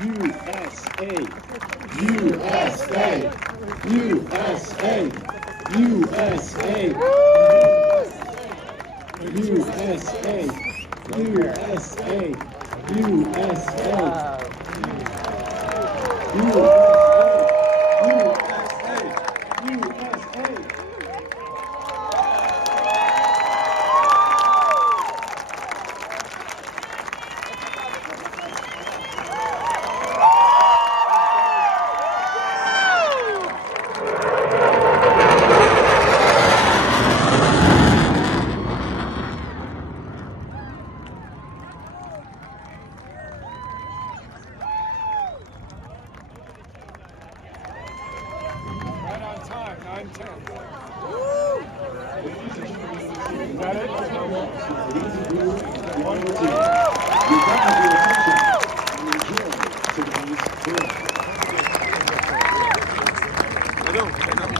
USA, USA, USA, USA, USA, USA, USA, Right on time, 9:10. Got it? One, two. I don't.